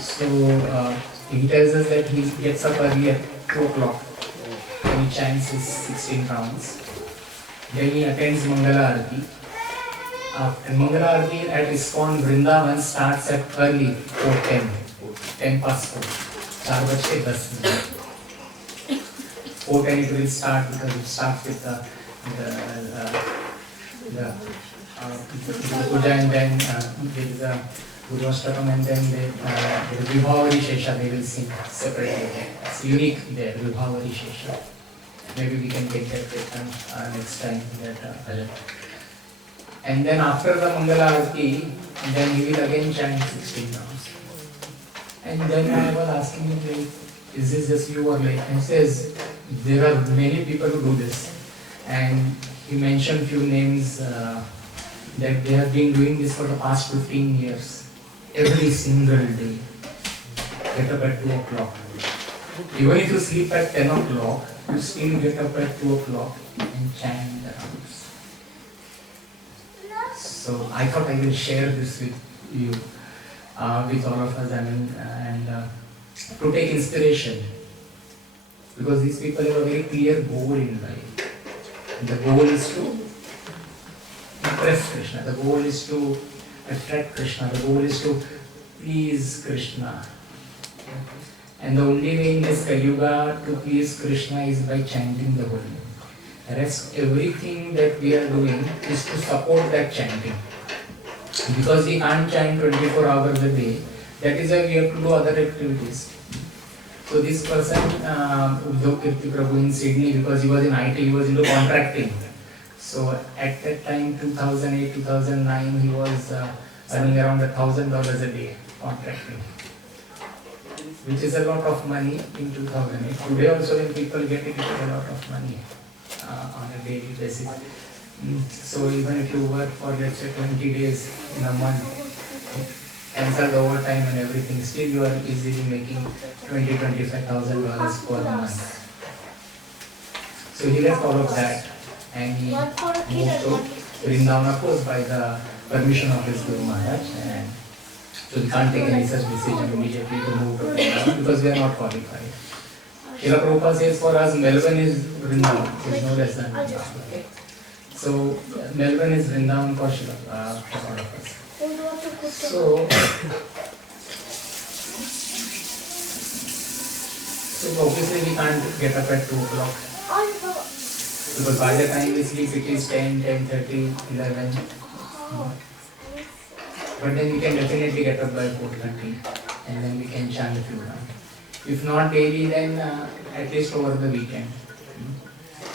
So he tells us that he gets up early at 2 o'clock and he chants his 16 rounds. Then he attends Mangala Arati. And Mangala Arati at ISKCON Vrindavan starts at early 4:10, 10 past 4. 4:10 it will start because it starts with the puja, and then there is a Guru Ashtakam, and then there is Vibhavari Shesha, they will sing separately. It's unique there, Vibhavari Shesha. Maybe we can take that Kirtan next time. And then after the Mangala Arati, then he will again chant 16 rounds. And then I was asking him, like, is this just you or like? And he says, there are many people who do this. And he mentioned few names that they have been doing this for the past 15 years. Every single day. Get up at 2 o'clock. Even if you sleep at 10 o'clock, you still get up at 2 o'clock and chant the rounds. So I thought I will share this with you, with all of us, and to take inspiration. Because these people have a very clear goal in life. And the goal is to impress Krishna. The goal is to attract Krishna. The goal is to please Krishna. And the only way in this Kali Yuga to please Krishna is by chanting the holy name. The rest, everything that we are doing is to support that chanting. Because we can't chant 24 hours a day, that is why we have to do other activities. So this person, Uddhav Kirti Prabhu in Sydney, because he was in IT, he was into contracting. So at that time, 2008, 2009, he was earning around $1,000 a day contracting, which is a lot of money in 2008. Today also when people get it, it is a lot of money on a daily basis. So even if you work for, let's say, 20 days in a month, cancel the overtime and everything, still you are easily making $20,000-$25,000 per month. So he left all of that and he moved to Vrindavan, of course, by the permission of his Guru Maharaj. And so we can't take any such decision immediately to move to Vrindavan because we are not qualified. Srila Prabhupada says for us, Melbourne is Vrindavan, it is no less than Vrindavan. So Melbourne is Vrindavan for all of us. So obviously we can't get up at 2 o'clock. Because by the time we sleep it is 10, 10:30, 11. But then we can definitely get up by 4:30 and then we can chant a few rounds. If not daily, then at least over the weekend.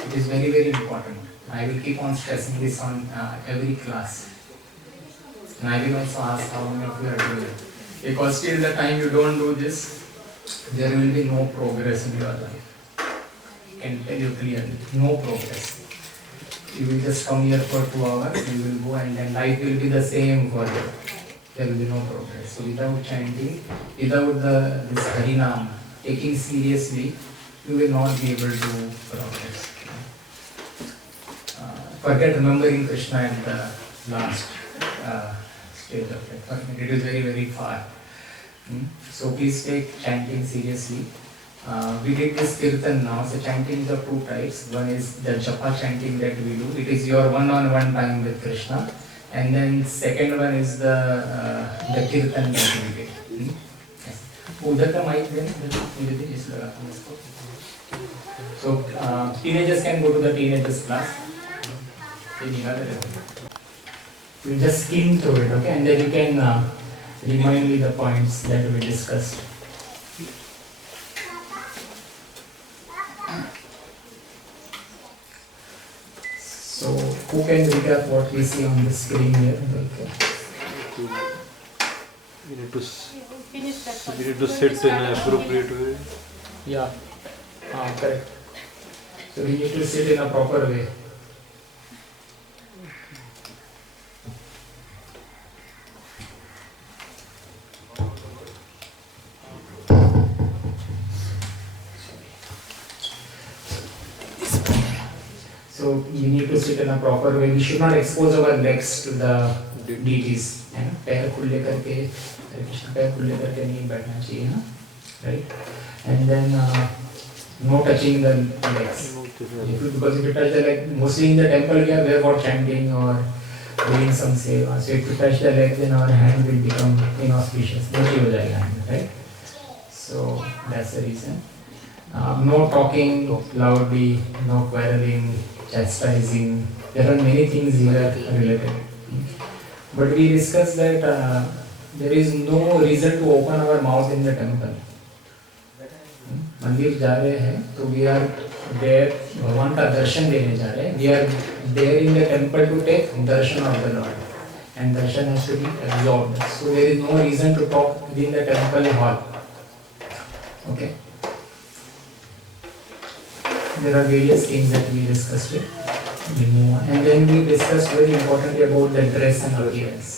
It is very, very important. I will keep on stressing this on every class. And I will also ask how many of you are doing it. Because till the time you don't do this, there will be no progress in your life. I can tell you clearly, no progress. You will just come here for 2 hours, you will go and then life will be the same for you. There will be no progress. So without chanting, without this Harinam, taking seriously, you will not be able to progress. Forget remembering Krishna at the last stage of life. It is very, very far. So please take chanting seriously. We did this kirtan now. So chanting is of two types. One is the japa chanting that we do. It is your one-on-one time with Krishna. And then second one is the kirtan that we did. Yes. Udhar ka mic then. So teenagers can go to the teenagers class. You just skim through it, okay, and then you can remind me the points that we discussed. So, who can recap what we see on the screen here? We need to sit in an appropriate way. Yeah, correct. So we need to sit in a proper way. So we need to sit in a proper way. We should not expose our legs to the deities है ना, पैर खुले करके, हरे कृष्ण, पैर खुले करके नहीं बैठना चाहिए, हाँ, right. And then no touching the legs. Because if you touch the leg, mostly in the temple we are there for chanting or doing some seva. So if you touch the legs, then our hand will become inauspicious. Dirty हो जाएगा hand, right? So that's the reason. No talking loudly, no quarreling, chastising. There are many things here related. But we discussed that there is no reason to open our mouth in the temple. मंदिर जा रहे हैं तो we are there, भगवान का दर्शन देने जा रहे हैं. We are there in the temple to take darshan of the lord, and darshan has to be absorbed. So there is no reason to talk with the temple hall. Okay, there are various things that we discussed it. And then we discussed very importantly about the dress and appearance.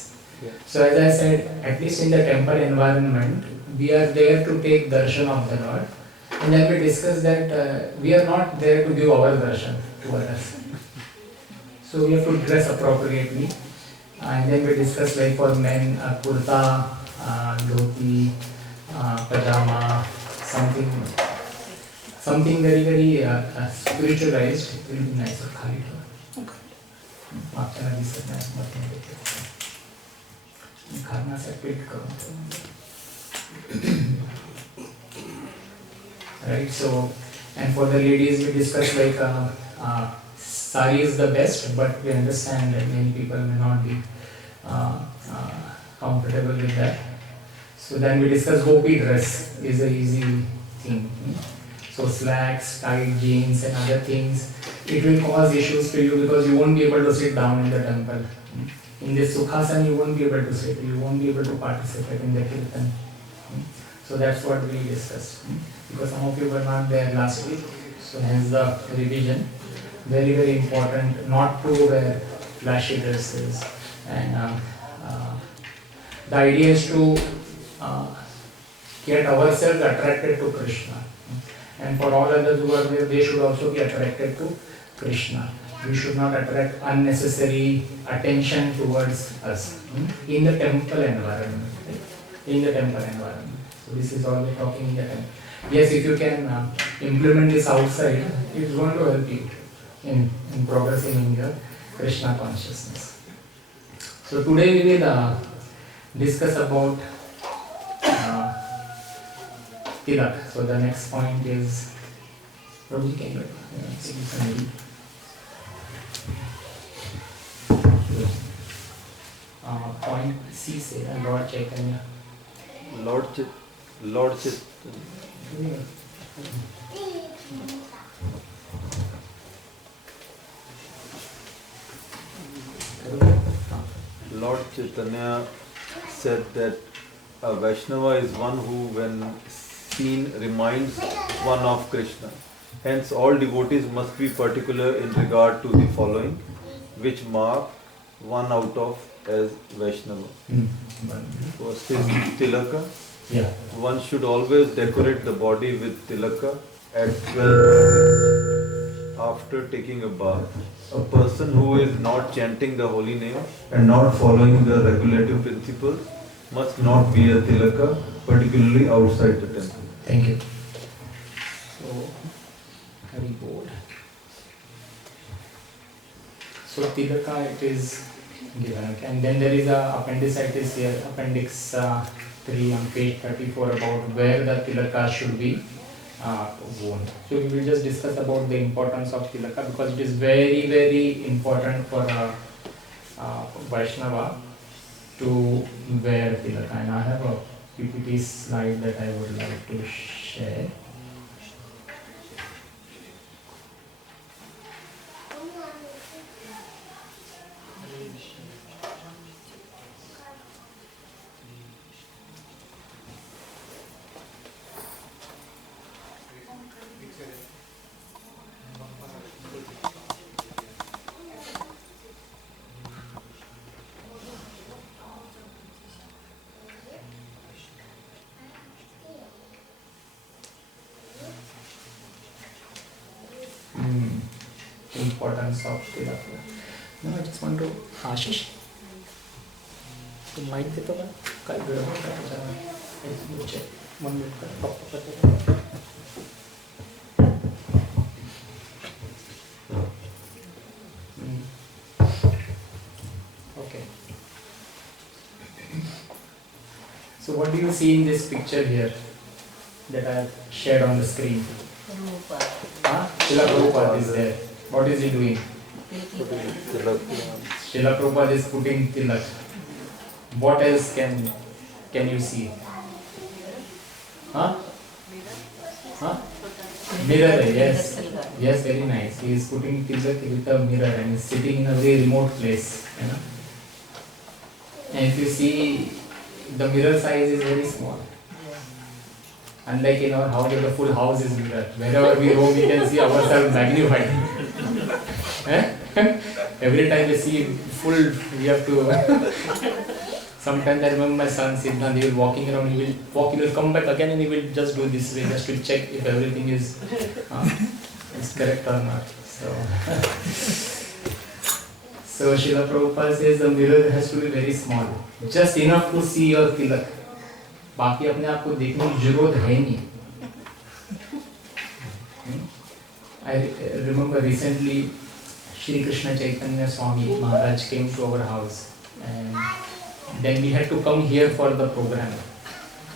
So as I said, at least in the temple environment, we are there to take darshan of the Lord. And then we discussed that we are not there to give our darshan to others. So we have to dress appropriately. And then we discussed like for men, kurta, dhoti, pajama, something very very spiritualized. It will be nice or khali. आपका भी सब मैं बताऊँ देते खाना से पेट करो. Right, so and for the ladies we discussed like sari is the best, but we understand that many people may not be comfortable with that. So then we discussed gopi dress is a easy thing. So slacks, tight jeans and other things, it will cause issues to you because you won't be able to sit down in the temple. In this sukhasana you won't be able to sit, you won't be able to participate in the kirtan. So that's what we discussed. Because some of you were not there last week, so hence the revision. Very very important not to wear flashy dresses, and the idea is to get ourselves attracted to Krishna. And for all others who are there, they should also be attracted to Krishna. We should not attract unnecessary attention towards us in the temple environment. Right? In the temple environment. So this is all we're talking in the temple. Yes, if you can implement this outside, it's going to help you in progressing in your Krishna consciousness. So today we will discuss about Tilak. So the next point is, Prabhuji, can you point C से Lord Chaitanya. Lord Chaitanya. Lord Chaitanya said that a Vaishnava is one who, when seen, reminds one of Krishna. Hence, all devotees must be particular in regard to the following, which mark one out of as Vaishnava. First is Tilaka. Yeah. One should always decorate the body with Tilaka at 12 after taking a bath. A person who is not chanting the holy name and not following the regulative principles must not wear Tilaka, particularly outside the temple. Thank you. So, Haribol. So, Tilaka it is given, okay? And then there is a appendicitis here, appendix 3 on page 34 about where the Tilaka should be worn. So, we will just discuss about the importance of Tilaka because it is very, very important for a Vaishnava to wear Tilaka. And I have a PPT slide that I would like to share. Importance of Tilaka. No, I just want to Ashish. Mic देतो का काय गडबड काय जरा check 1 minute Okay. So what do you see in this picture here that I have shared on the screen? Srila Prabhupada is there. What is he doing? Srila Prabhupada is putting tilak. What else can you see? Huh? Mirror, yes. Yes, very nice. He is putting tilak with a mirror and he is sitting in a very remote place. You know? And if you see, the mirror size is very small. Unlike in our house, the full house is mirror. Wherever we roam, we can see ourselves magnified. Every time we see full, we have to. Sometimes I remember my son Siddhant, he was walking around, he will come back again and he will just do this way, just to check if everything is correct or not. So Srila Prabhupada says the mirror has to be very small, just enough to see your tilak. बाकी अपने आप को देखने की जरूरत है नहीं. I remember recently Shri Krishna Chaitanya Swami Maharaj came to our house and then we had to come here for the program.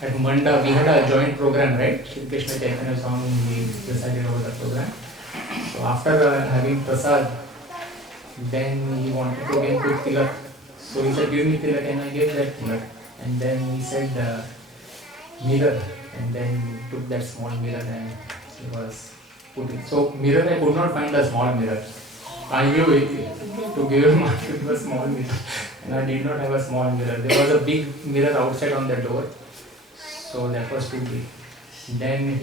At Manda we had a joint program, right? Shri Krishna Chaitanya Swami, we decided over the program. So after having prasad, then he wanted to again put tilak. So he said, give me tilak, and I gave that tilak. And then he said, mirror, and then he took that small mirror and he was putting. So mirror, I could not find a small mirror. I knew it to give him a small mirror, and I did not have a small mirror. There was a big mirror outside on the door, so that was too big. Then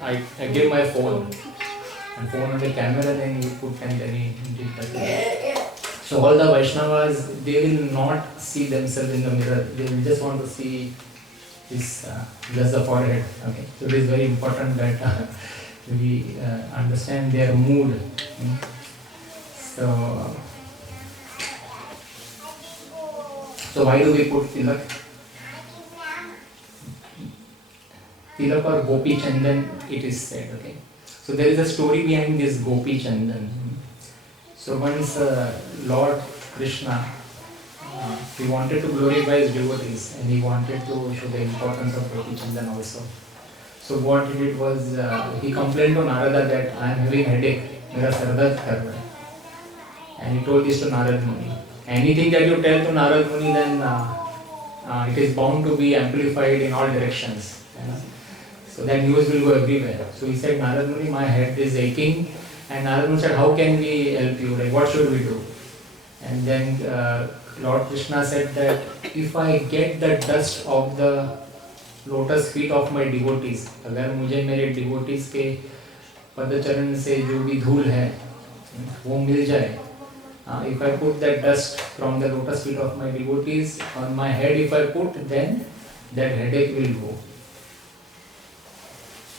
I gave my phone on the camera, then he put and then he did that. So all the Vaishnavas, they will not see themselves in the mirror. They will just want to see this, just the forehead. Okay. So it is very important that we understand their mood. So why do we put tilak? Tilak or Gopi Chandan, it is said. Okay. So there is a story behind this Gopi Chandan. So once Lord Krishna, he wanted to glorify his devotees and he wanted to show the importance of Gopi Chandan also. So what he did was, he complained to Narada that I am having headache, mera sar dard kar raha hai. And he told this to Narad Muni. Anything that you tell to Narad Muni, then it is bound to be amplified in all directions. You know? So that news will go everywhere. So he said, Narad Muni, my head is aching. And Narad Muni said, how can we help you? Like, what should we do? And then Lord Krishna said that if I get the dust of the lotus feet of my devotees, अगर मुझे मेरे devotees के पदचरण से जो भी धूल है वो मिल जाए, if I put that dust from the lotus feet of my devotees on my head, if I put, then that headache will go.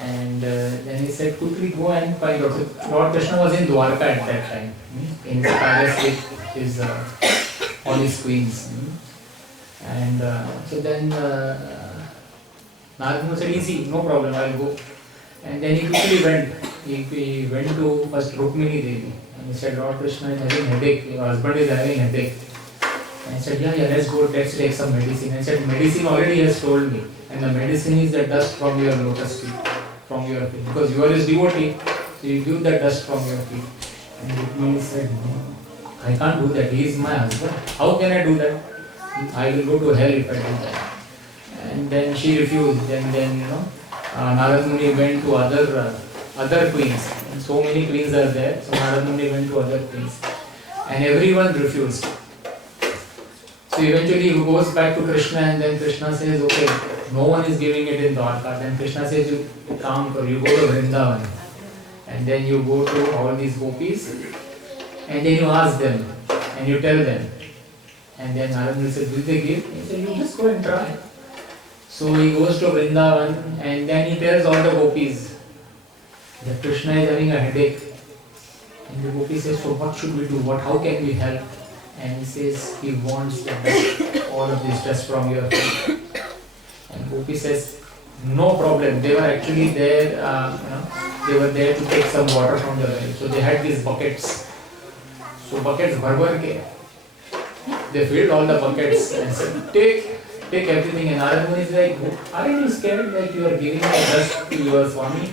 And then he said, quickly go and find out. So Lord Krishna was in Dwarka at that time, in his palace with his, all his queens. And so then Narad Muni said, easy, no problem, I will go. And then he quickly went. He went to first Rukmini Devi. And he said, Lord Krishna is having headache, your husband is having headache. And he said, yeah, let's go, let's take some medicine. And he said, medicine already has told me. And the medicine is the dust from your lotus feet. From your feet, because you are his devotee, so you give the dust from your feet. And Rukmini said, no, I can't do that, he is my husband. How can I do that? I will go to hell if I do that. And then she refused. And then Narad Muni went to other queens. And so many queens are there. So Narad Muni went to other queens. And everyone refused. So eventually he goes back to Krishna, and then Krishna says, okay, no one is giving it in Dwarka. Then Krishna says, you come, you go to Vrindavan. And then you go to all these gopis. And then you ask them. And you tell them. And then Narad Muni said, will they give? He said, you just go and try. So he goes to Vrindavan. And then he tells all the gopis that Krishna is having a headache. And the gopi says, so what should we do? How can we help? and he says he wants the dust, all of this dust from your feet. And Gopi says, no problem. They were actually there, they were there to take some water from the well. So they had these buckets. So buckets bhar ke. They filled all the buckets and said, take everything. And Narada is like, aren't you scared that you are giving the dust to your Swami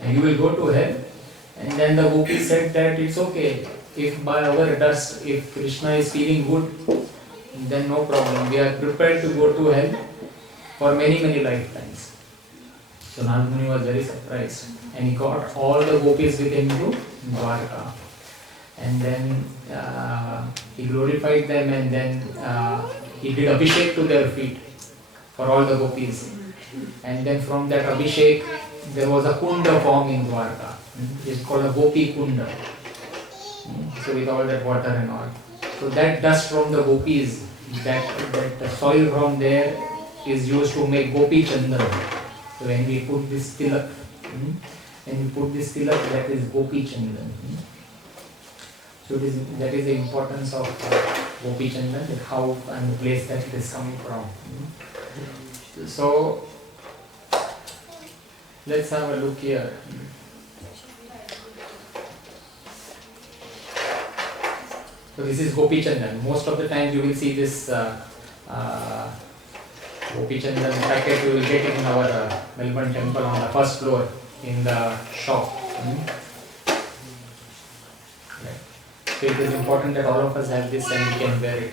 and you will go to hell? And then the Gopi said that it's okay. If by our dust, if Krishna is feeling good, then no problem. We are prepared to go to hell for many, many lifetimes. So Narada was very surprised. And he got all the Gopis with him to Dwarka. And then he glorified them, and then he did Abhishek to their feet for all the Gopis. And then from that Abhishek, there was a Kunda form in Dwarka. It's called a Gopi Kunda. So with all that water and all. So that dust from the Gopis, that soil from there is used to make Gopi Chandan. So when we put this tilak, that is Gopi Chandan. So that is the importance of Gopi Chandan, how and the place that it is coming from. So let's have a look here. So this is Gopi Chandan. Most of the times you will see this Gopi Chandan packet. You will get it in our Melbourne temple on the first floor in the shop. So it is important that all of us have this and we can wear it.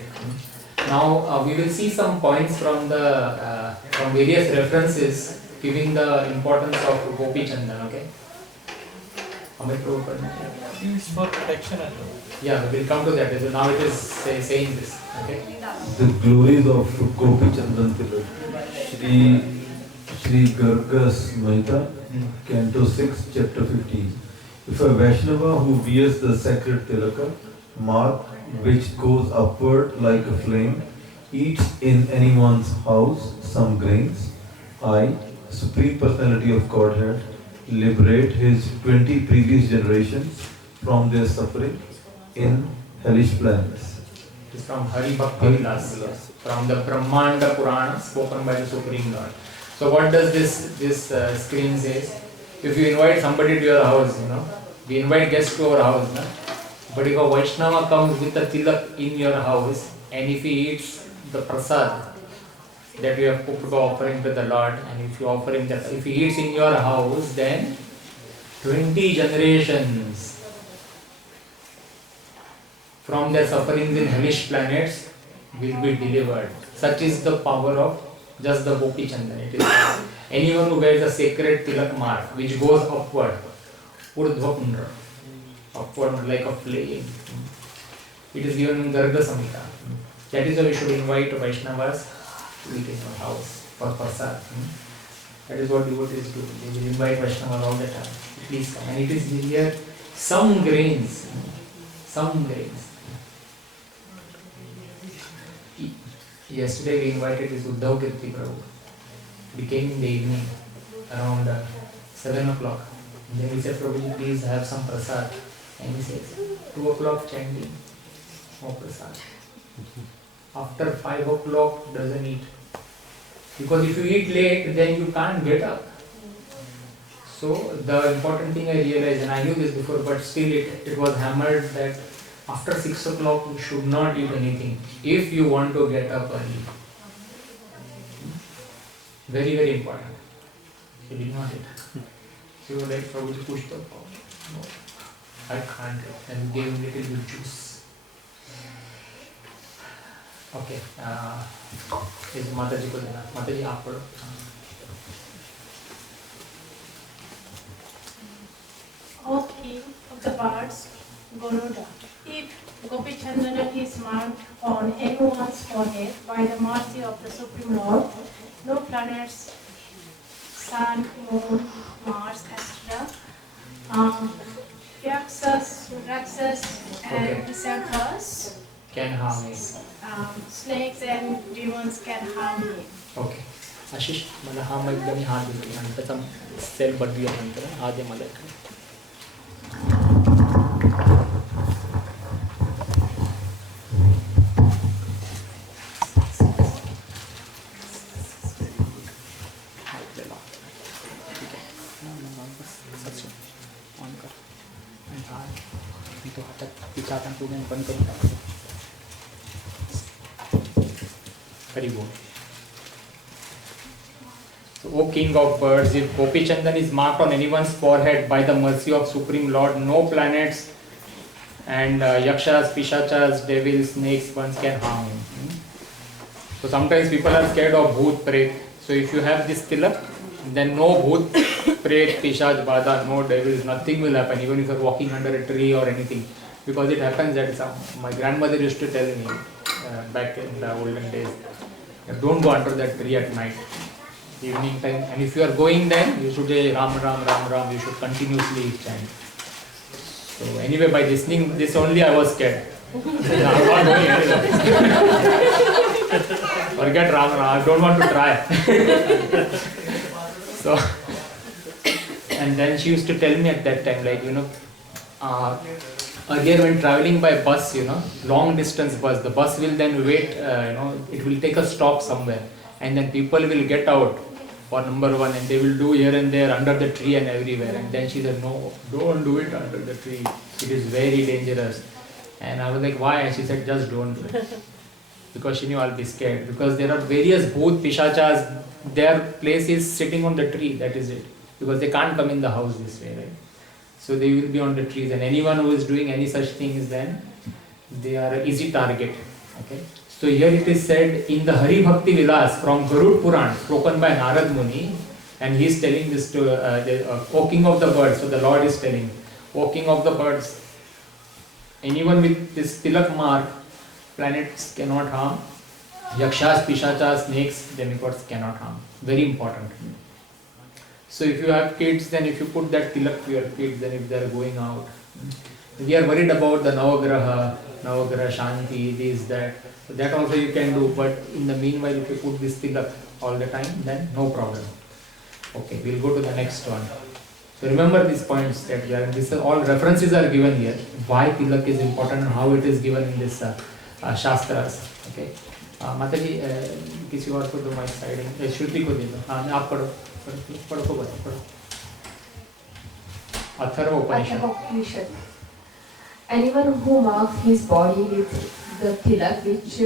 Now we will see some points from the from various references giving the importance of Gopi Chandan. Okay. It's for protection. Yeah, we will come to that. So now it is saying this. Okay. The glories of Gopi Chandan Tilak. Shri Gargas Mahita, Canto 6, Chapter 15. If a Vaishnava who wears the sacred tilaka, mark which goes upward like a flame, eats in anyone's house some grains, I, Supreme Personality of Godhead, liberate his 20 previous generations from their suffering in hellish planets. It is from Haribol Dās, from the Brahmanda Purana spoken by the Supreme Lord. So what does this screen says? If you invite somebody to your house, we invite guests to our house, but if a Vaishnava comes with a tilak in your house and if he eats the prasad that you have cooked by offering to the Lord, and if you offer him that, if he eats in your house, then 20 generations from their sufferings in hellish planets will be delivered. Such is the power of just the Gopi Chandan. It is anyone who wears a sacred tilak mark which goes upward, urdhva pundra, upward like a flame. It is given in Garga Samhita. That is why we should invite Vaishnavas to eat in our house for prasad. That is what devotees do. They will invite Vaishnavas all the time. Please come. And it is here some grains. Some grains. Yesterday we invited this Uddhav Kirti Prabhu. He came in the evening around 7 o'clock. And then we said, Prabhuji, please have some prasad. And he says, 2 o'clock chanting, no prasad. After 5 o'clock doesn't eat. Because if you eat late, then you can't get up. So the important thing I realized, and I knew this before, but still it was hammered that after 6 o'clock you should not eat anything if you want to get up early. Very, very important. He did not eat. He was like, Prabhuji, push the power. No, I can't. And gave him little bit juice. Okay. Is Mataji ko dena. Mataji, aap padho. O king of the birds, Garuda, if Gopi Chandana is marked on anyone's forehead by the mercy of the Supreme Lord, no planets, sun, moon, Mars, etc., Rakshas and Sankars, Can harm me. snakes and demons can harm me. Okay. आशीष मला हा मग एकदम हात दिला आणि त्याचा cell बदलल्यानंतर आधी मला Haribol. So, O King of birds, if Gopi Chandan is marked on anyone's forehead by the mercy of Supreme Lord, no planets and yakshas, pishachas, devils, snakes, ones can harm him. So sometimes people are scared of bhoot, pret. So if you have this tilak, then no bhoot, pret, pishach, bada, no devils, nothing will happen, even if you are walking under a tree or anything. Because it happens that my grandmother used to tell me back in the olden days, don't go under that tree at night, evening time. And if you are going then, you should say Ram, Ram, Ram, Ram, you should continuously chant. So anyway, by listening this only I was scared. I'm not going anywhere. Forget Ram, Ram, I don't want to try. So, and then she used to tell me at that time, like, earlier when traveling by bus, long distance bus, the bus will then wait, it will take a stop somewhere, and then people will get out for number one, and they will do here and there under the tree and everywhere. And then she said, no, don't do it under the tree, it is very dangerous. And I was like, why? And she said, just don't do it. Because she knew I'll be scared. Because there are various bhoot, pishachas, their place is sitting on the tree, that is it. Because they can't come in the house this way, right? So they will be on the trees, and anyone who is doing any such things, then they are an easy target. Okay. So here it is said in the Hari Bhakti Vilas from Garud Puran, spoken by Narad Muni, and he is telling this to O King of the birds. So the Lord is telling, O King of the birds, anyone with this tilak mark, planets cannot harm, yakshas, pishachas, snakes, demigods cannot harm. Very important. So if you have kids, then if you put that tilak to your kids, then if they are going out, we are worried about the Navagraha Shanti, this, that. So that also you can do, but in the meanwhile, if you put this tilak all the time, then no problem. Okay, we'll go to the next one. So remember these points that we are, this all references are given here. Why tilak is important and how it is given in this Shastras. Okay. Mataji, किसी और को दो mic side, श्रुति को दे दो. हाँ, आप पढ़ो. पढ़ो. अथर्व उपनिषद. Anyone who marks his body with the tilak which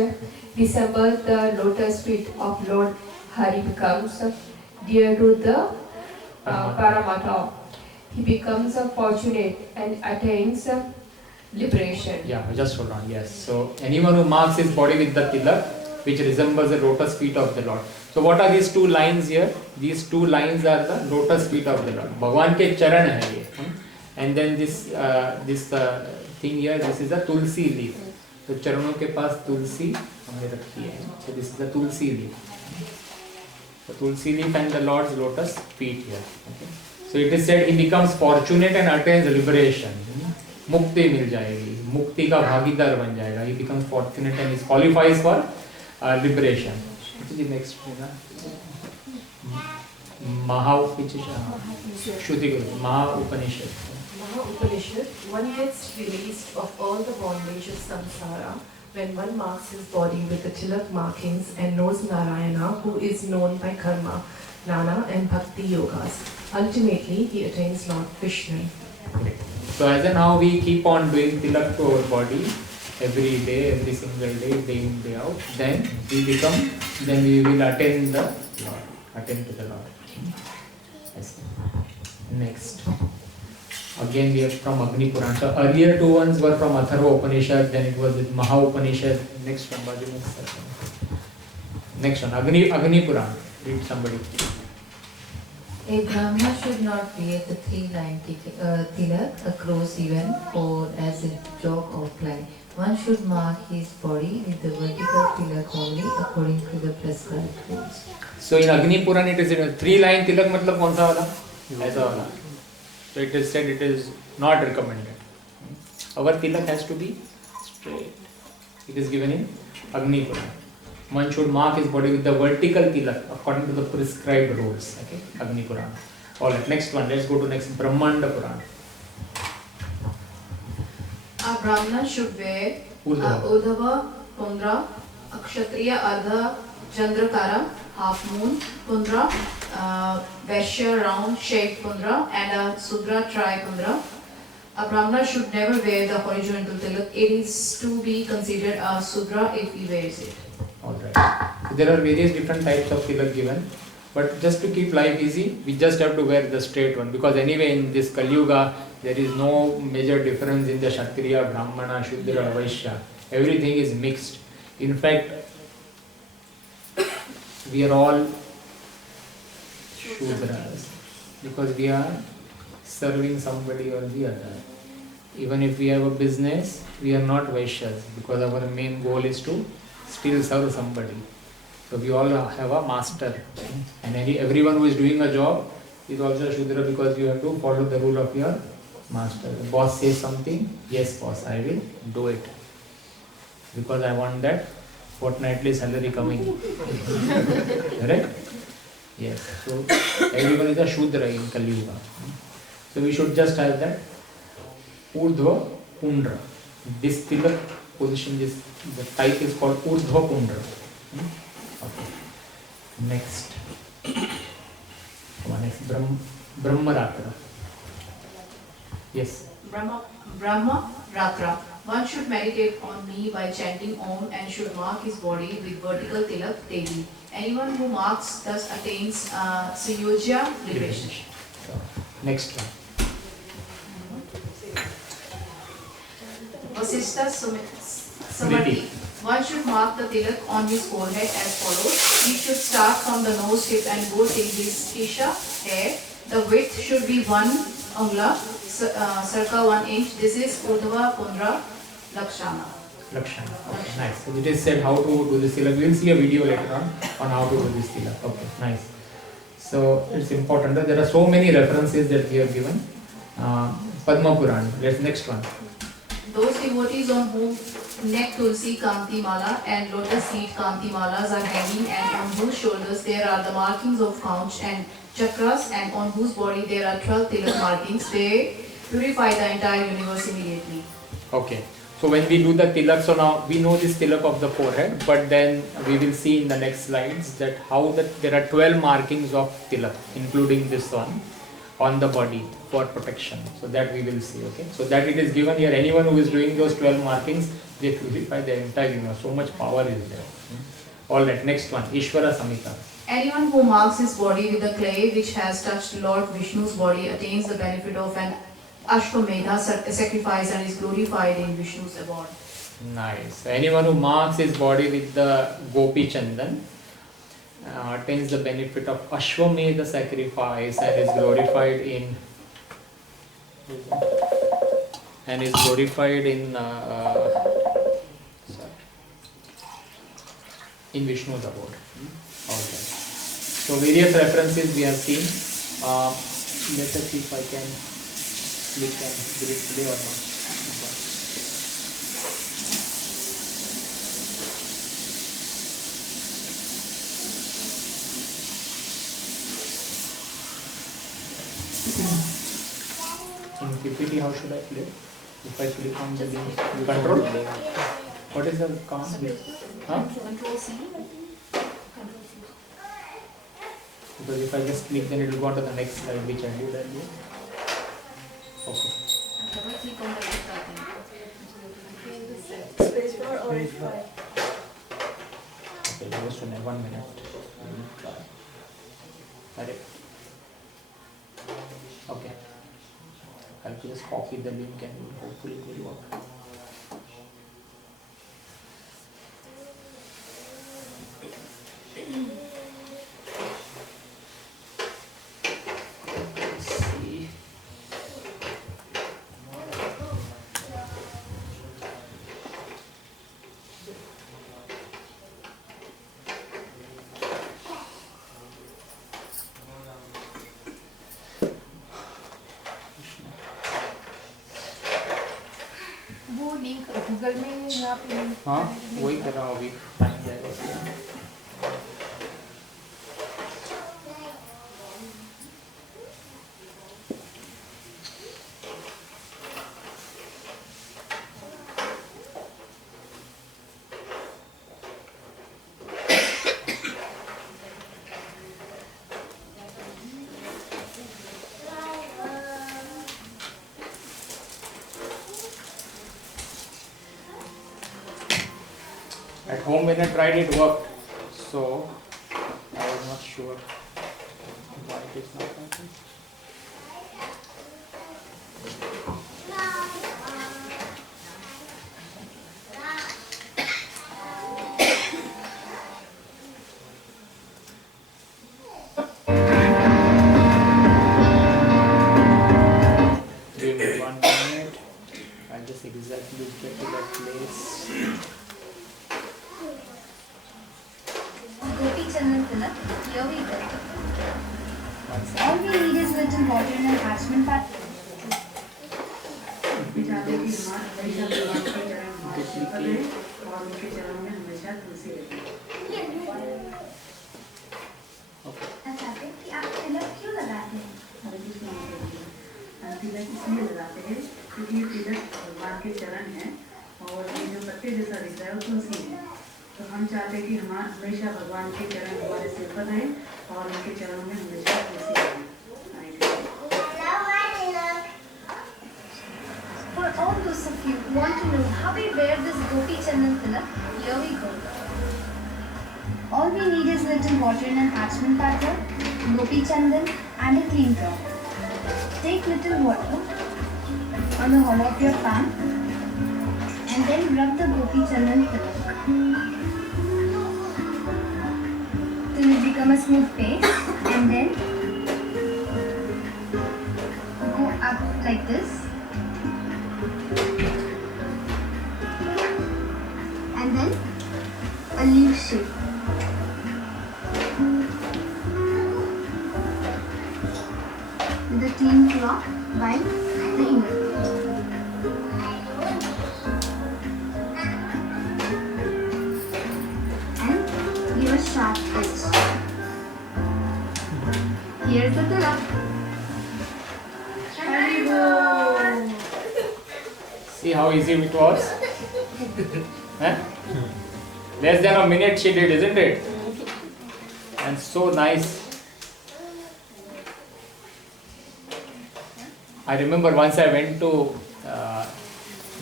resembles the lotus feet of Lord Hari becomes dear to the Paramatma. He becomes fortunate and attains liberation. Yeah, just hold on. Yes. So anyone who marks his body with the tilak which resembles the lotus feet of the Lord. So what are these two lines here? These two lines are the lotus feet of the Lord. Bhagwan ke charan hai ye. And then this thing here, this is a tulsi leaf. So charanon ke paas tulsi humne rakhi hai. So this is the tulsi leaf. The tulsi leaf and the Lord's lotus feet here. Okay. So it is said he becomes fortunate and attains liberation. Mukti mil jayegi. Mukti ka bhagidar ban jayega. He becomes fortunate and he qualifies for liberation. What is the next one? Maha-Upanishad. Maha-Upanishad, one gets released of all the bondage of samsara when one marks his body with the tilak markings and knows Narayana, who is known by karma, jnana and bhakti yogas. Ultimately, he attains Lord Krishna. So as and how we keep on doing tilak to our body every day, every single day, day in, day out, then we will attain the Lord, attain to the Lord. Yes. Next. Again we are from Agni Puran. So earlier two ones were from Atharva Upanishad, then it was with Maha Upanishad. Next one, next one, Agni Puran. Read somebody. A Brahma should not wear the 3-line tilak across even or as a joke or play. One should mark his body with the vertical tilak only according to the prescribed rules. So in Agni Puran it is in a 3-line tilak, matlab kaun sa wala? Aisa wala. So it is said it is not recommended. Our tilak has to be straight. It is given in Agni Puran. One should mark his body with the vertical tilak according to the prescribed rules. Okay, Agni Puran. Alright, next one. Let's go to next Brahmanda Puran. A Brahmana should wear Udhava, Pundra, Kshatriya, Ardha, Chandrakara, half moon, Pundra, Vaishya, round shaped Pundra, and a Sudra, tri Pundra. A Brahmana should never wear the horizontal tilak. It is to be considered a Sudra if he wears it. Alright. So there are various different types of tilak given. But just to keep life easy, we just have to wear the straight one. Because anyway in this Kali Yuga, there is no major difference in the Kshatriya, Brahmana, Shudra, Vaishya. Everything is mixed. In fact, we are all Shudras. Because we are serving somebody or the other. Even if we have a business, we are not Vaishyas. Because our main goal is to still serve somebody. So we all have a master, and everyone who is doing a job is also a Shudra because you have to follow the rule of your master. The boss says something, yes boss, I will do it because I want that fortnightly salary coming. Correct? Yes. So everyone is a Shudra in Kali Yuga. So we should just have that Urdhva Pundra. This tilak position, the type is called Urdhva Pundra. Okay. Next. Come on, next. Brahma Ratra. Yes. Brahma Ratra. One should meditate on me by chanting Om and should mark his body with vertical tilak daily. Anyone who marks thus attains Sanyojya liberation. So, next one. Vasishtha Samati. One should mark the tilak on his forehead as follows. He should start from the nose tip and go till his kisha hair. The width should be 1 angla, circa 1 inch. This is Urdhva Pundra Lakshana. Lakshana. Okay, nice. So it is said how to do this tilak. We will see a video later on how to do this tilak. Okay, nice. So it's important. There are so many references that we have given. Padma Puran. Let's next one. Those devotees on whom neck tulsi kanti mala and lotus seed kanti malas are hanging and on whose shoulders there are the markings of conch and chakras and on whose body there are 12 tilak markings, they purify the entire universe immediately. Okay. So when we do the tilak, so now we know this tilak of the forehead, but then we will see in the next slides that how that there are 12 markings of tilak, including this one, on the body for protection. So that we will see, okay. So that it is given here, anyone who is doing those 12 markings, they purify the entire universe. So much power is there. Alright, next one, Ishvara Samhita. Anyone who marks his body with the clay which has touched Lord Vishnu's body attains the benefit of an Ashwamedha sacrifice and is glorified in Vishnu's abode. Nice. Anyone who marks his body with the Gopi Chandan attains the benefit of Ashwamedha sacrifice and is glorified in Vishnu's abode. Okay. So various references we have seen. Let us see if I can click and do it today or not. In PPT, how should I play? If I click on the link, control. What is the command? Huh? Control C. Because if I just click, then it will go on to the next slide, which I did earlier. Okay. Double click on the left button. Space bar or F5? Okay, just 1 minute. Hare. Okay. I'll just copy the link and hopefully it will work. See. वो link Google में यहाँ पे हाँ वही कर रहा हूँ अभी टाइम जाएगा उसके लिए। home when I tried it worked. So I was not sure why it is not working. Give me 1 minute. I'll just exactly get to that place. Gopi Chandan Tilak, here we go. One second. All we need is little water and attachment pattern. अच्छा कि आप तिलक क्यों लगाते हैं? तिलक इसलिए लगाते हैं क्योंकि ये तिलक भगवान के चरण है और ये जो पत्ते जैसा दिख रहा है वो तुलसी है। तो हम चाहते हैं कि हमेशा भगवान के चरण हमारे सिर पर रहें और उनके चरणों में हमेशा तुलसी रहें। For all those of you who want to know how we wear this Gopi Chandan Tilak, here we go. All we need is little water and an attachment pattern, Gopi Chandan and a clean cloth. Take little water on the hollow of your palm and then rub the Gopi Chandan Tilak till it become a smooth paste, and then go up like this. And then a leaf shape. With a clean cloth by the ear. And give a sharp edge. Here's the tilak. Haribol. See how easy it was? Huh? Less than a minute she did, isn't it? And so nice. I remember once I went to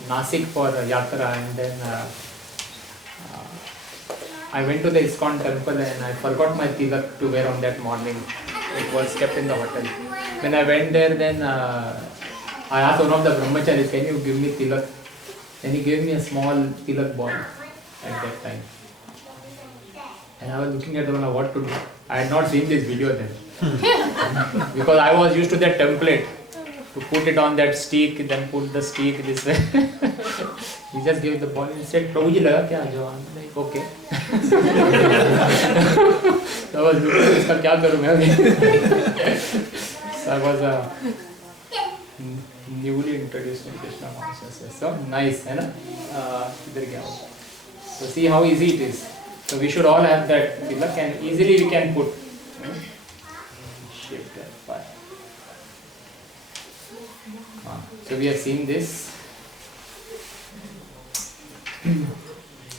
Nasik for a yatra, and then I went to the ISKCON temple and I forgot my tilak to wear on that morning. It was kept in the hotel. When I went there, then I asked one of the brahmacharis, can you give me tilak? Then he gave me a small tilak ball at that time. And I was looking at the one, what to do. I had not seen this video then. Because I was used to that template. To put it on that stick, then put the stick this way. He just gave the ball and said, Prabhuji laga kya? I'm like, okay. So I was looking, iska kya karu main abhi? So I was newly introduced in Krishna Consciousness. So nice, hai na? So see how easy it is. So we should all have that tilak and easily we can put. Shape that part. So we have seen this.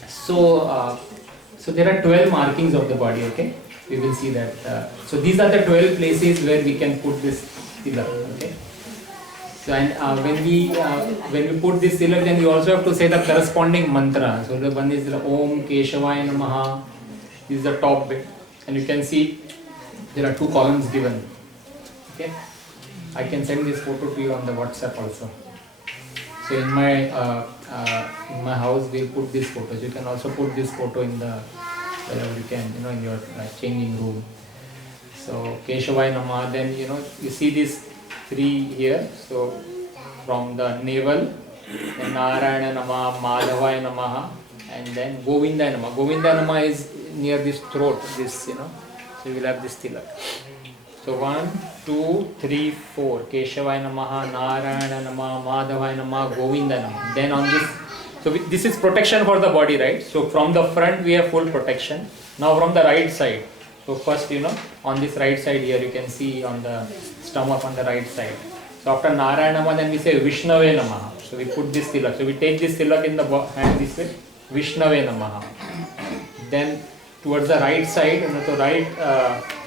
So there are 12 markings of the body, okay? We will see that. So these are the 12 places where we can put this tilak, okay? So and when we put this tilak, then we also have to say the corresponding mantra. So the one is the Om Keshavaya Namaha. This is the top bit, and you can see there are 2 columns given. Okay, I can send this photo to you on the WhatsApp also. So in my house we'll put these photos. You can also put this photo in the wherever you can, in your changing room. So Keshavaya Namaha. Then you see these 3 here. So from the navel, then Narayana Namaha, Madhavaya Namaha, and then Govinda Namaha. Govinda Namaha is near this throat. This So you will have this tilak. So 1, 2, 3, 4. Keshavaya Namaha, Narayana Namaha, Madhavaya Namaha, Govinda Namaha. Then on this, so this is protection for the body, right? So from the front we have full protection. Now from the right side. So first, on this right side here, you can see on the stomach on the right side. So after Narayana Namaha, then we say Vaishnava Namaha. So we put this tilak. So we take this tilak in the hand this way, Vaishnava Namaha. Then towards the right side, so right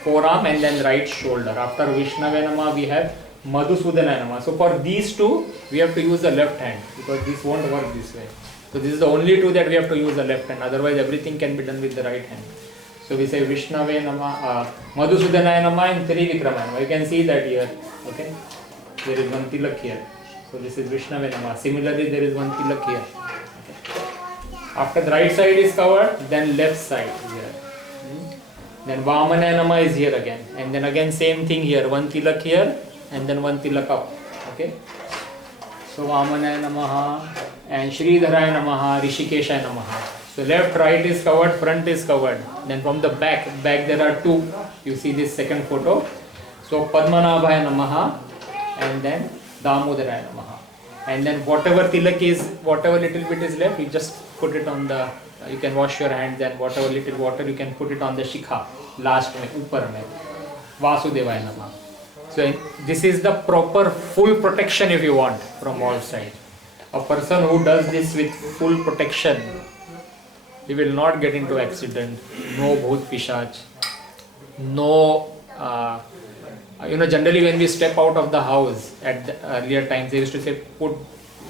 forearm and then right shoulder. After Vaishnava Namaha, we have Madhusudana Namaha. So for these 2, we have to use the left hand because this won't work this way. So this is the only two that we have to use the left hand, otherwise everything can be done with the right hand. So we say Vishnave Namah, Madhusudanaya Namah and Trivikramaya Namah. You can see that here, okay? There is one tilak here. So this is Vishnave Namah. Similarly, there is one tilak here. Okay. After the right side is covered, then left side here. Then Vamanaya Namah is here again. And then again same thing here, one tilak here and then one tilak up. Okay? So Vamanaya Namaha and Sridharaya Namaha, Rishikeshaya Namaha. So left, right is covered, front is covered. Then from the back there are two. You see this second photo. So Padmanabhaya Namaha and then Damodaraya Namaha. And then whatever tilak is, whatever little bit is left, you just put it on the, you can wash your hands and whatever little water you can put it on the shikha, last mein, upar mein. Vasudevaya Namaha. So this is the proper full protection if you want from all sides. A person who does this with full protection, he will not get into accident, no bhut pishach, no, generally when we step out of the house at the earlier times, they used to say, put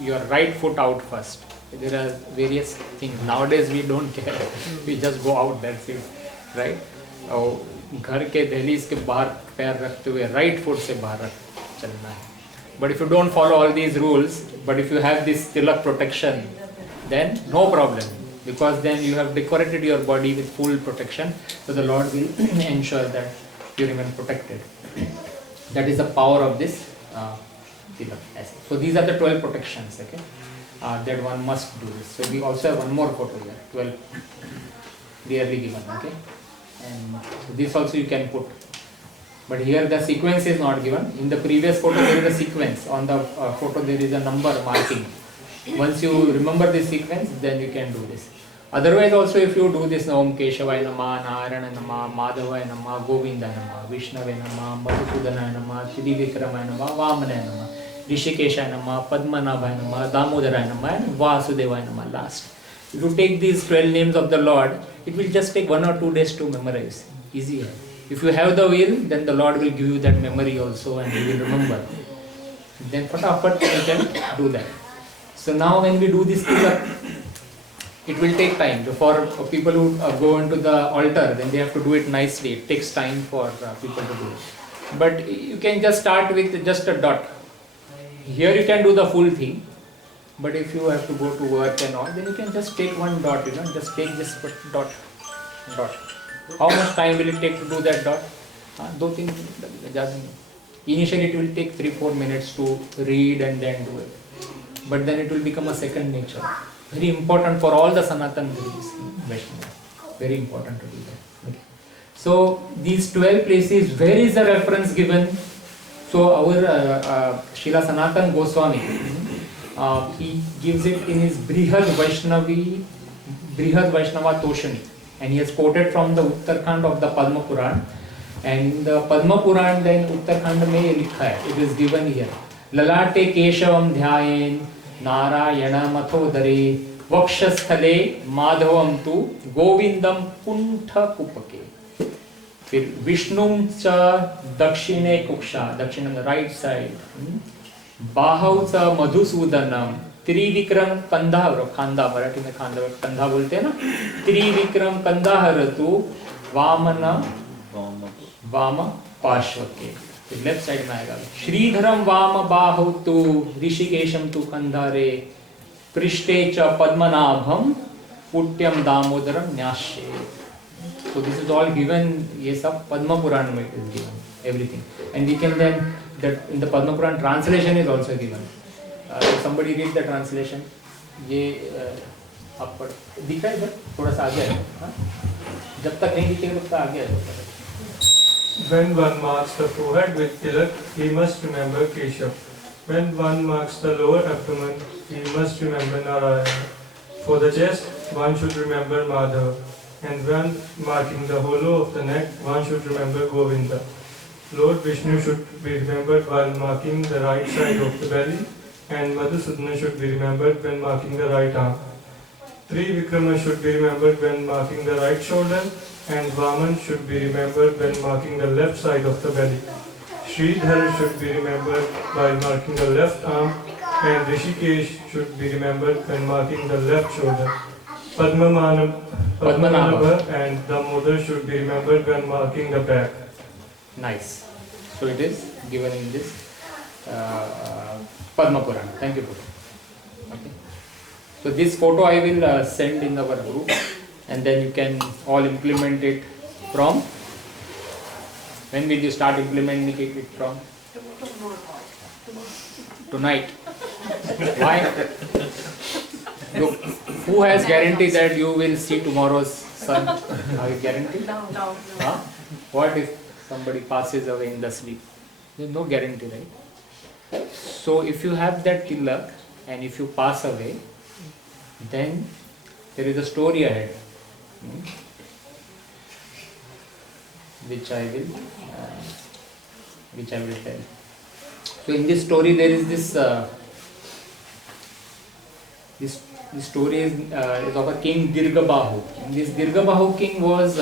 your right foot out first. There are various things. Nowadays we don't care. We just go out, that's it, right? और घर के दहलीज के बाहर पैर रखते हुए right foot से बाहर चलना है. But if you don't follow all these rules, but if you have this tilak protection, then no problem. Because then you have decorated your body with full protection, so the Lord will ensure that you remain protected. That is the power of this tilak. So these are the 12 protections, okay? That one must do this. So we also have one more photo here, 12 clearly given, okay? And this also you can put. But here the sequence is not given. In the previous photo there is a sequence. On the photo there is a number marking. Once you remember this sequence, then you can do this. Otherwise also if you do this Om Keshavaya Namah, Narayana Namah, Madhavaya Namah, Govinda Namah, Vishnave Namah, Madhusudanaya Namah, Trivikramaya Namah, Vamanaya Namah, Rishikeshaya Namah, Padmanabhaya Namah, Damodaraya Namah and Vasudevaya Namah last. If you take these 12 names of the Lord, it will just take 1 or 2 days to memorize. Easier. If you have the will, then the Lord will give you that memory also and you will remember. Then fatafat you can do that. So now when we do this tilak, it will take time. For people who go into the altar, then they have to do it nicely. It takes time for people to do it. But you can just start with just a dot. Here you can do the full thing. But if you have to go to work and all, then you can just take one dot, just take this dot. How much time will it take to do that dot? Initially it will take 3-4 minutes to read and then do it. But then it will become a second nature. Very important for all the Sanatan beliefs, Vaishnava. Very important to do that. Okay. So these 12 places, where is the reference given? So our Srila Sanatan Goswami, he gives it in his Brihad Vaishnava Toshani, and he has quoted from the Uttarakhand of the Padma Puran. And in the Padma Puran, then Uttarakhand mein likha hai, it is given here. Lalate Keshavam Dhyayen Narayana Mathodare Vakshasthale Madhavam tu Govindam Puntha Kupake. फिर विष्णुम च दक्षिणे कुक्षा, दक्षिण on the right side, बाहु च मधुसूदनम, त्रिविक्रम कंधाहर, खांदा मराठी में खांदा कंधा बोलते हैं ना, त्रिविक्रम कंधाहर तु वामन वाम पार्श्वके, फिर लेफ्ट साइड में आएगा श्रीधरम वाम बाहु तु ऋषिकेशम तु कंधारे पृष्ठे च Padmanabham पुट्यम Damodaram न्यास्ये. So this is all given, yes, of Padma Puran is given, everything. And we can then, that in the Padma Puran translation is also given. If somebody read the translation, ये आप पढ़ दिख रहा है बट थोड़ा सा आगे है, जब तक नहीं दिखेगा तब तक आगे है. When one marks the forehead with tilak, he must remember Keshav. When one marks the lower abdomen, he must remember Narayana. For the chest, one should remember Madhava. And when marking the hollow of the neck, one should remember Govinda. Lord Vishnu should be remembered while marking the right side of the belly, and Madhusudana should be remembered when marking the right arm. Trivikrama should be remembered when marking the right shoulder, and Vaman should be remembered when marking the left side of the belly. Sridhar should be remembered while marking the left arm, and Rishikesh should be remembered when marking the left shoulder. Padmanabha and Damodar should be remembered when marking the back. Nice. So it is given in this Padma Purana. Thank you, Prabhu. Okay. So this photo I will send in our group, and then you can all implement it from. When will you start implementing it from? Tonight. Why? Look, who has guarantee that you will see tomorrow's sun? Are you guaranteed? No. Huh? What if somebody passes away in the sleep? There is no guarantee, right? So if you have that tilak and if you pass away, then there is a story ahead, which I will tell. So in this story there is this story is of a king Dirgabahu. And this Dirgabahu king was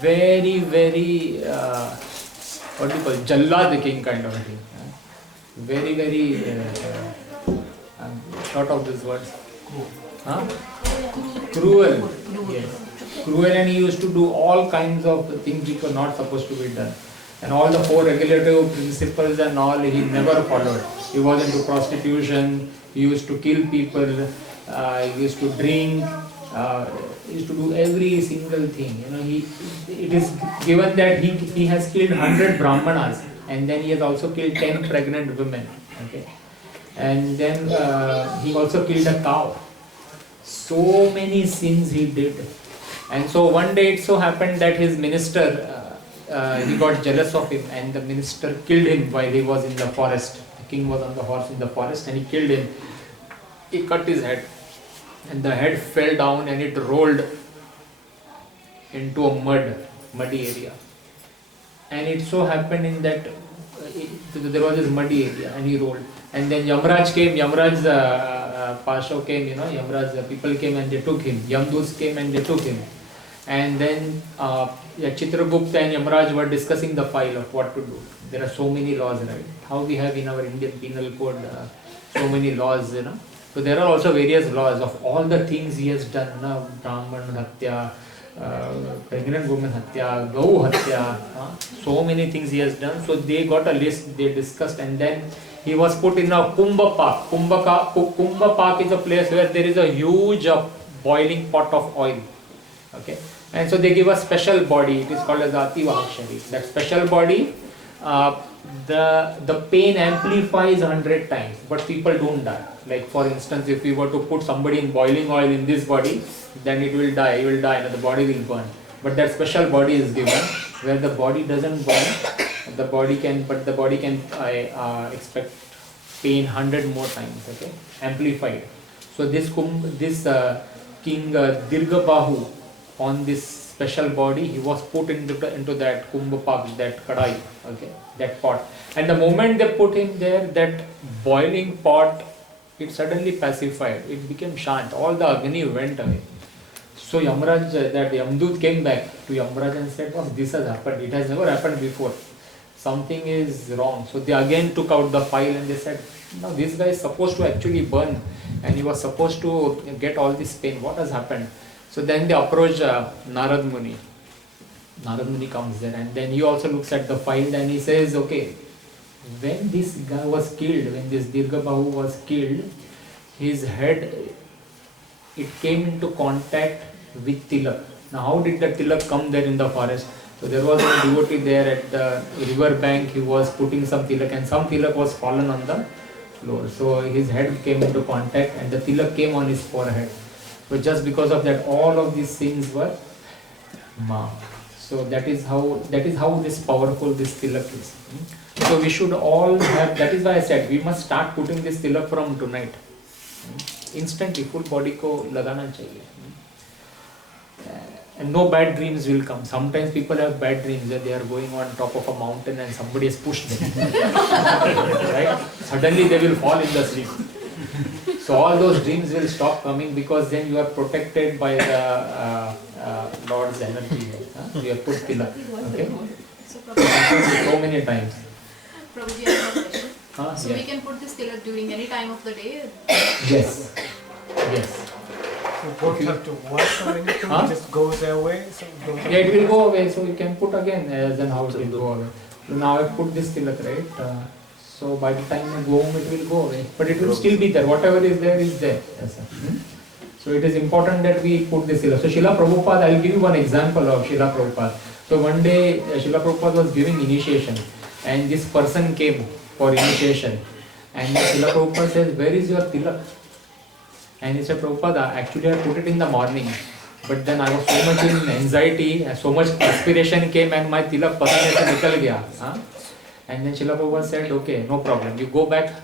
very what do you call it? Jallad king kind of a thing. Very I'm short of these words. Cruel. Yes. Cruel, and he used to do all kinds of things which were not supposed to be done. And all the 4 regulative principles and all he never followed. He was into prostitution, he used to kill people, he used to drink, he used to do every single thing. It is given that he has killed 100 Brahmanas, and then he has also killed 10 pregnant women. Okay, and then he also killed a cow. So many sins he did. And so one day it so happened that his minister, he got jealous of him, and the minister killed him while he was in the forest. The king was on the horse in the forest and he killed him. He cut his head, and the head fell down and it rolled into a muddy area. And it so happened in that there was this muddy area, and he rolled. And then Yamraj came, Yamraj Pasho came, Yamraj people came and they took him. Yamdus came and they took him. And then Chitragupta and Yamraj were discussing the file of what to do. There are so many laws, right? How we have in our Indian penal code so many laws, So there are also various laws of all the things he has done. Brahman Hatya, pregnant woman Hatya, Gau Hatya, so many things he has done. So they got a list, they discussed, and then he was put in a Kumbha Pak. Kumbha Pak is a place where there is a huge boiling pot of oil. Okay, and so they give a special body. It is called as Ativahak Sharir. That special body, the pain amplifies 100 times, but people don't die. Like for instance, if we were to put somebody in boiling oil in this body, then it will die. He will die, and the body will burn. But that special body is given where the body doesn't burn. The body can expect pain 100 more times. Okay, amplified. So this King Dirgabahu, on this special body, he was put into that Kumbha Pak, that kadai, okay, that pot. And the moment they put him there, that boiling pot, it suddenly pacified. It became shant. All the agni went away. So Yamraj, that Yamdut came back to Yamraj and said, "Oh, this has happened. It has never happened before. Something is wrong." So they again took out the file and they said, "No, this guy is supposed to actually burn, and he was supposed to get all this pain. What has happened?" So then they approach Narad Muni. Narad Muni comes there, and then he also looks at the file and he says, "Okay, when this guy was killed, when this Dirgabahu was killed, his head, it came into contact with tilak. Now how did the tilak come there in the forest? So there was a devotee there at the river bank. He was putting some tilak, and some tilak was fallen on the floor. So his head came into contact and the tilak came on his forehead. So just because of that, all of these things were marked. So that is how this powerful this tilak is. So we should all have, that is why I said we must start putting this tilak from tonight. Instantly, full body ko lagana chahiye. And no bad dreams will come. Sometimes people have bad dreams that they are going on top of a mountain and somebody has pushed them. Right? Suddenly they will fall in the sleep. So all those dreams will stop coming, because then you are protected by the Lord's energy. You have put tilak. Okay? So many times. Prabhuji, I have a question. So we can put this tilak during any time of the day? Yes. Yes. So both have to wash or anything, it just goes away? So Yeah, it will go away, so you can put again, then how it will go away. So now I put this tilak, right? So by the time you go home, it will go away. But it will still be there, whatever is there is there. Yes, sir. So it is important that we put this tilak. So Srila Prabhupada, I will give you one example of Srila Prabhupada. So one day Srila Prabhupada was giving initiation and this person came for initiation. And Srila Prabhupada says, where is your tilak? And he said, Prabhupada, actually I put it in the morning. But then I was so much in anxiety, and so much inspiration came and my tilak pata nahi se nikal gaya. And then Srila Prabhupada said, okay, no problem. You go back,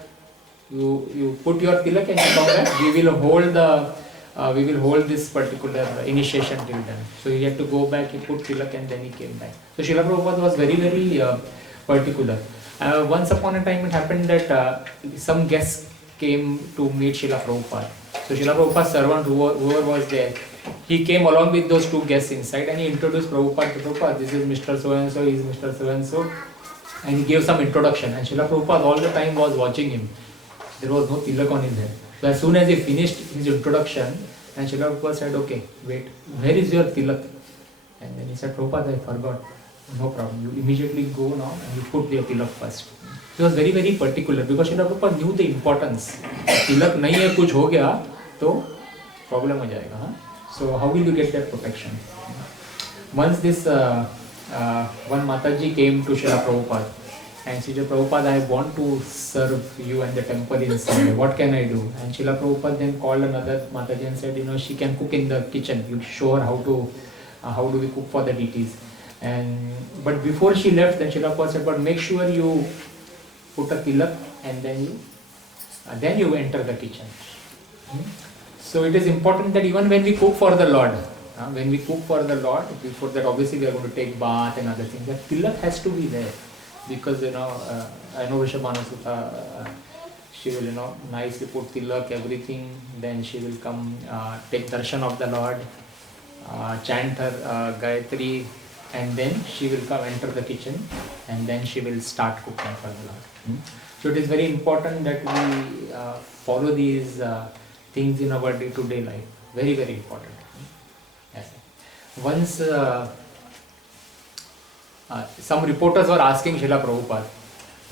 you put your tilak and you come back. We will hold this particular initiation till then. So he had to go back, he put tilak and then he came back. So Srila Prabhupada was very, very particular. Once upon a time it happened that some guests came to meet Srila Prabhupada. So Srila Prabhupada's servant, whoever was there, he came along with those two guests inside and he introduced Prabhupada to Prabhupada. This is Mr. So-and-so, he is Mr. So-and-so. And he gave some introduction. And Srila Prabhupada all the time was watching him. There was no tilak on his head. So as soon as he finished his introduction, and Srila Prabhupada said, okay, wait, where is your tilak? And then he said, Prabhupada, I forgot. No problem. You immediately go now and you put your tilak first. He was very, very particular because Srila Prabhupada knew the importance. Tilak nahi hai, kuch ho gaya, to problem ho jayega. So how will you get that protection? Once this one Mataji came to Srila Prabhupada and she said, Prabhupada, I want to serve you and the temple in some way. What can I do? And Srila Prabhupada then called another Mataji and said, she can cook in the kitchen. You show her how do we cook for the deities. But before she left, then Srila Prabhupada said, but make sure you put a tilak and then you enter the kitchen. So it is important that even when we cook for the Lord, before that obviously we are going to take bath and other things, that tilak has to be there. Because I know Vrishabhanu Sutta, she will nicely put tilak, everything, then she will come take darshan of the Lord, chant her Gayatri, and then she will come enter the kitchen and then she will start cooking for the Lord. So it is very important that we follow these things in our day-to-day life. Very, very important. Yes. Once some reporters were asking Srila Prabhupada,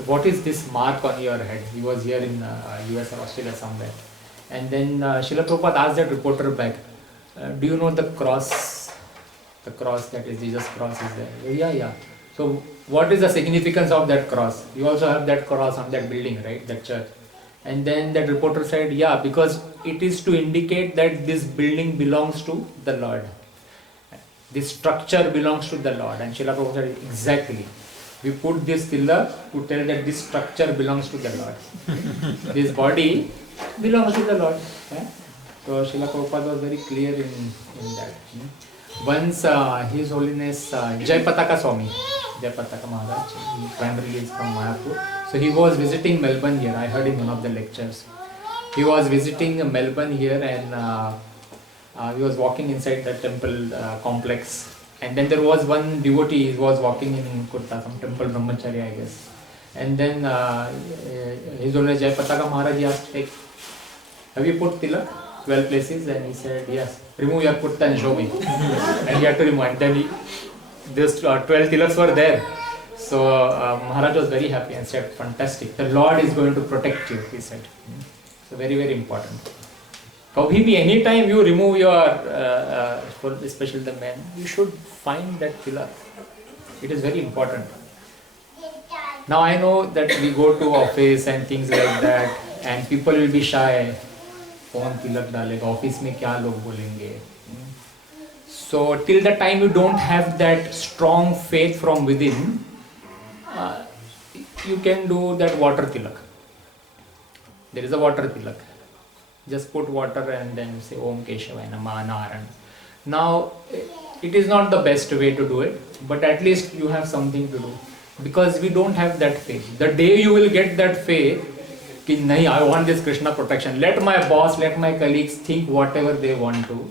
what is this mark on your head? He was here in US or Australia somewhere. And then Srila Prabhupada asked that reporter back, do you know the cross? The cross, that is Jesus' cross, is there. Yeah. So what is the significance of that cross? You also have that cross on that building, right? That church. And then that reporter said, yeah, because it is to indicate that this building belongs to the Lord. This structure belongs to the Lord. And Srila Prabhupada said, exactly. We put this tilak to tell that this structure belongs to the Lord. This body belongs to the Lord. So Srila Prabhupada was very clear in that. Once His Holiness Jai Pataka Swami, Jai Pataka Maharaj, he primarily is from Mayapur. So he was visiting Melbourne here. I heard in one of the lectures. He was visiting Melbourne here and he was walking inside the temple complex. And then there was one devotee who was walking in kurta, some temple brahmachari, I guess. And then His Holiness Jai Pataka Maharaj asked, hey, have you put tilak? 12 places? And he said, yes. Remove your kurta and show me. And he had to remove. And then these 12 tilaks were there. So Maharaj was very happy and said, fantastic. The Lord is going to protect you, he said. So very, very important. Kabhi bhi, any time you remove your, especially the men, you should find that tilak. It is very important. Now I know that we go to office and things like that, and people will be shy. कौन तिलक डालेगा office में क्या लोग बोलेंगे. So till the time you don't have that strong faith from within, you can do that water tilak. There is a water tilak. Just put water and then say Om Keshavaya Namah Narayan. Now it is not the best way to do it, but at least you have something to do, because we don't have that faith. The day you will get that faith, कि नहीं, I want this Krishna protection, let my boss, let my colleagues think whatever they want to,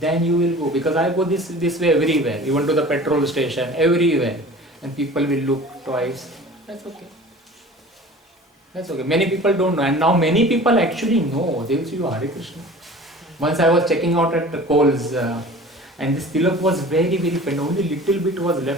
then you will go. Because I go this way everywhere, even to the petrol station, everywhere, and people will look twice. That's okay. That's okay. Many people don't know, and now many people actually know. They will see you Hare Krishna. Once I was checking out at the Coles, and this tilak was very, very faint. Only little bit was left